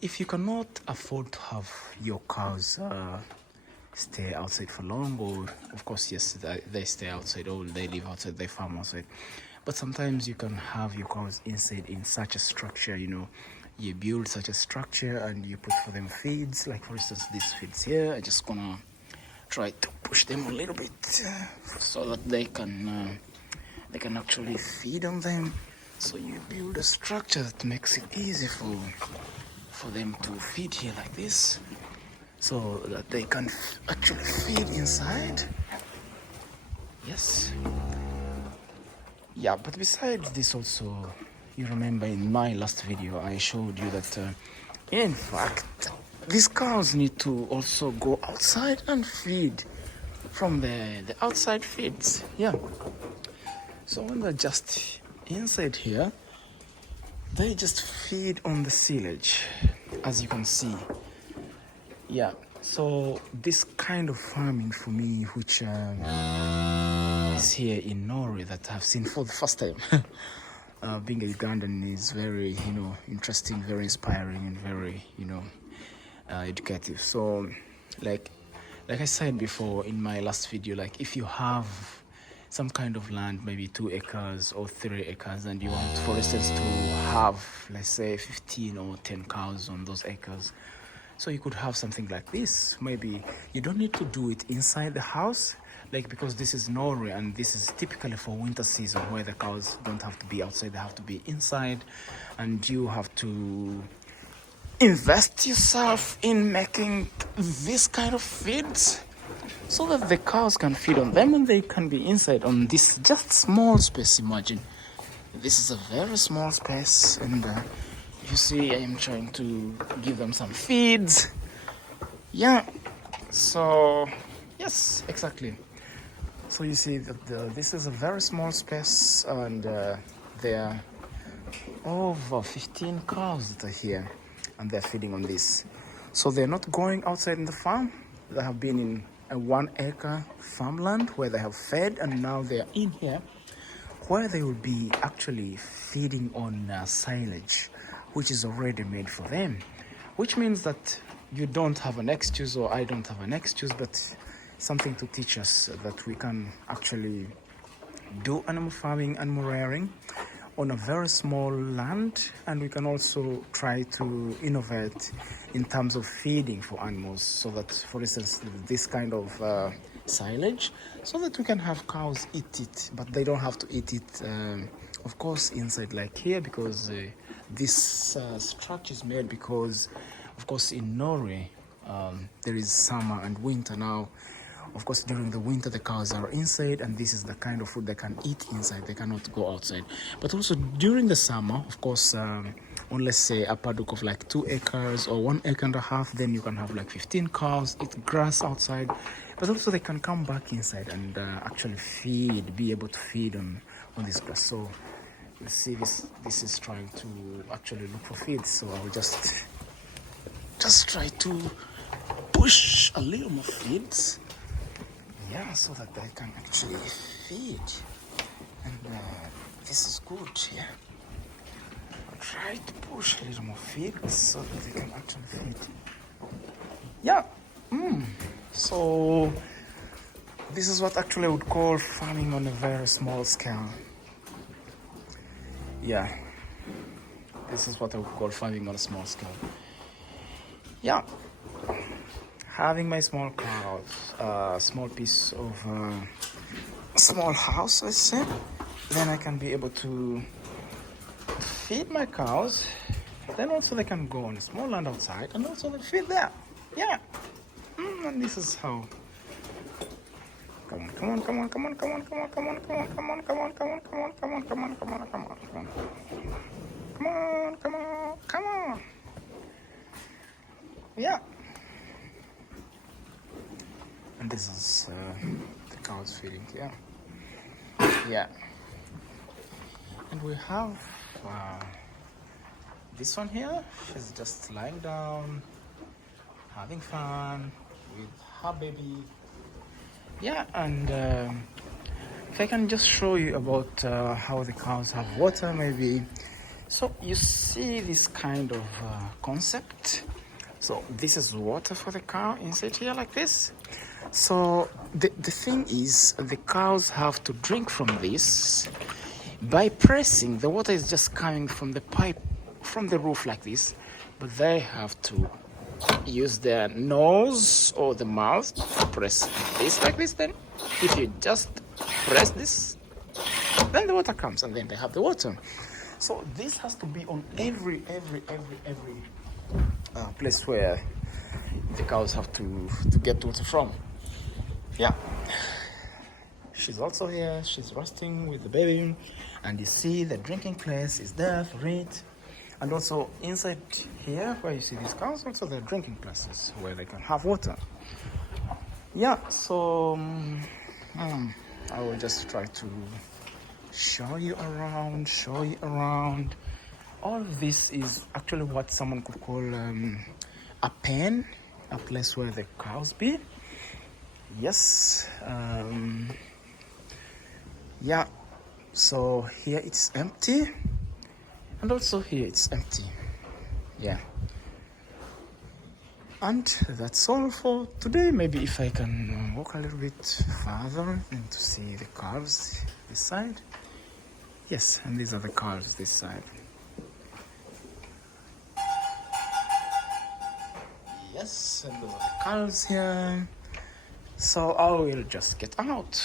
if you cannot afford to have your cows stay outside for long, or of course yes, they stay outside or they live outside, they farm outside, but sometimes you can have your cows inside in such a structure. You build such a structure and you put for them feeds, like for instance these feeds here. I just gonna try to push them a little bit so that they can actually feed on them. So you build a structure that makes it easy for them to feed here like this, so that they can actually feed inside. Yes. Yeah, but besides this also, you remember in my last video I showed you that in fact these cows need to also go outside and feed from the outside feeds. Yeah. So when they're just inside here, they just feed on the silage, as you can see. Yeah, so this kind of farming for me, which is here in Norway, that I've seen for the first time, being a Ugandan, is very, interesting, very inspiring, and very, educative. So, like I said before in my last video, like if you have some kind of land, maybe 2 acres or 3 acres, and you want, for instance, to have, let's say, 15 or 10 cows on those acres, so you could have something like this. Maybe you don't need to do it inside the house, like, because this is Norway and this is typically for winter season, where the cows don't have to be outside, they have to be inside, and you have to invest yourself in making this kind of feeds so that the cows can feed on them and they can be inside on this just small space. Imagine this is a very small space, and you see I am trying to give them some feeds. Yeah, so yes, exactly. So you see that this is a very small space, and there are over 15 cows that are here, and they're feeding on this. So they're not going outside in the farm. They have been in a 1 acre farmland where they have fed, and now they're in here where they will be actually feeding on silage, which is already made for them, which means that you don't have an excuse, or I don't have an excuse, but something to teach us that we can actually do animal farming, animal rearing on a very small land, and we can also try to innovate in terms of feeding for animals, so that, for instance, this kind of silage, so that we can have cows eat it, but they don't have to eat it of course inside like here, because this structure is made because, of course, in Norway there is summer and winter. Now, of course, during the winter the cows are inside, and this is the kind of food they can eat inside. They cannot go outside. But also during the summer, of course, on, let's say, a paddock of like 2 acres or 1.5 acres, then you can have like 15 cows eat grass outside, but also they can come back inside and actually feed, be able to feed on this grass. So you see, this is trying to actually look for feed, so I will just try to push a little more feeds. Yeah, so that they can actually feed, and this is good. Yeah, I'll try to push a little more feed so that they can actually feed. Yeah. So this is what actually I would call farming on a very small scale. Yeah, this is what I would call farming on a small scale. Yeah. Having my small cows, small piece of small house, let's say, then I can be able to feed my cows. Then also they can go on a small land outside, and also they feed there. Yeah, and this is how. Come on, come on, come on, come on, come on, come on, come on, come on, come on, come on, come on, come on, come on, come on, come on, come on, come on, come on, come on, come on. Yeah. And this is the cows feeding here. Yeah. And we have this one here. She's just lying down, having fun with her baby. Yeah, and if I can just show you about how the cows have water, maybe So you see this kind of concept. So this is water for the cow inside here like this. So the thing is, the cows have to drink from this by pressing. The water is just coming from the pipe, from the roof like this, but they have to use their nose or the mouth to press this like this. Then if you just press this, then the water comes and then they have the water. So this has to be on every place where the cows have to get water from. Yeah, she's also here, she's resting with the baby, and you see the drinking place is there for it. And also inside here where you see these cows, also there are drinking places where they can have water. Yeah, so I will just try to show you around. All of this is actually what someone could call a pen, a place where the cows be. Yes. Yeah, so here it's empty, and also here it's empty. Yeah, and that's all for today. Maybe if I can walk a little bit further and to see the calves this side. Yes, and these are the calves this side. Yes, and there are the calves here. So I will just get out.